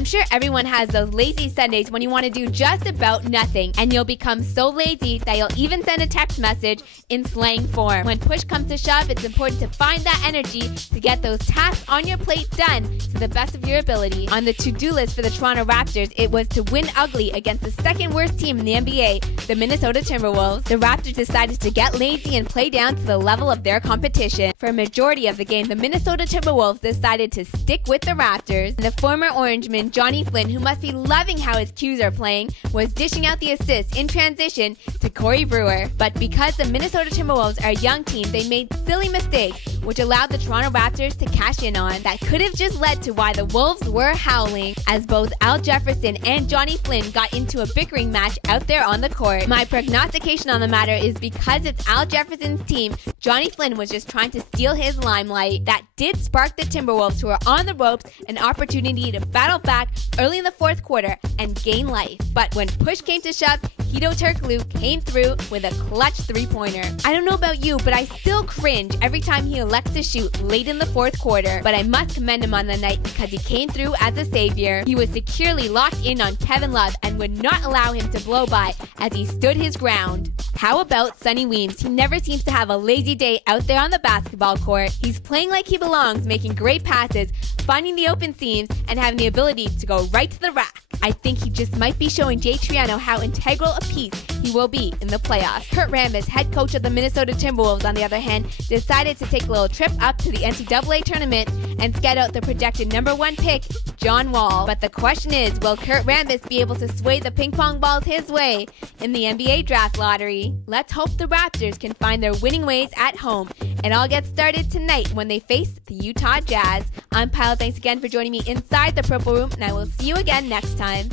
I'm sure everyone has those lazy Sundays when you want to do just about nothing, and you'll become so lazy that you'll even send a text message in slang form. When push comes to shove, it's important to find that energy to get those tasks on your plate done to the best of your ability. On the to-do list for the Toronto Raptors, it was to win ugly against the second worst team in the NBA, the Minnesota Timberwolves. The Raptors decided to get lazy and play down to the level of their competition. For a majority of the game, the Minnesota Timberwolves decided to stick with the Raptors. And the former Orangeman, Jonny Flynn, who must be loving how his Qs are playing, was dishing out the assists in transition to Brewer. But because the Minnesota Timberwolves are a young team, they made silly mistakes, which allowed the Toronto Raptors to cash in on. That could have just led to why the Wolves were howling, as both Al Jefferson and Jonny Flynn got into a bickering match out there on the court. My prognostication on the matter is because it's Al Jefferson's team, Jonny Flynn was just trying to steal his limelight. That did spark the Timberwolves, who are on the ropes, an opportunity to battle back early in the fourth quarter and gain life. But when push came to shove, Hedo came through with a clutch three-pointer. I don't know about you, but I still cringe every time he elects to shoot late in the fourth quarter. But I must commend him on the night because he came through as a savior. He was securely locked in on Kevin Love and would not allow him to blow by as he stood his ground. How about Sonny Weems? He never seems to have a lazy day out there on the basketball court. He's playing like he belongs, making great passes, finding the open seams, and having the ability to go right to the rack. I think he just might be showing Jay Triano how integral a piece he will be in the playoffs. Kurt Rambis, head coach of the Minnesota Timberwolves, on the other hand, decided to take a little trip up to the NCAA tournament and scout out the projected #1 pick, John Wall. But the question is, will Kurt Rambis be able to sway the ping pong balls his way in the NBA draft lottery? Let's hope the Raptors can find their winning ways at home. It all gets started tonight when they face the Utah Jazz. I'm Pyle. Thanks again for joining me inside the Purple Room, and I will see you again next time.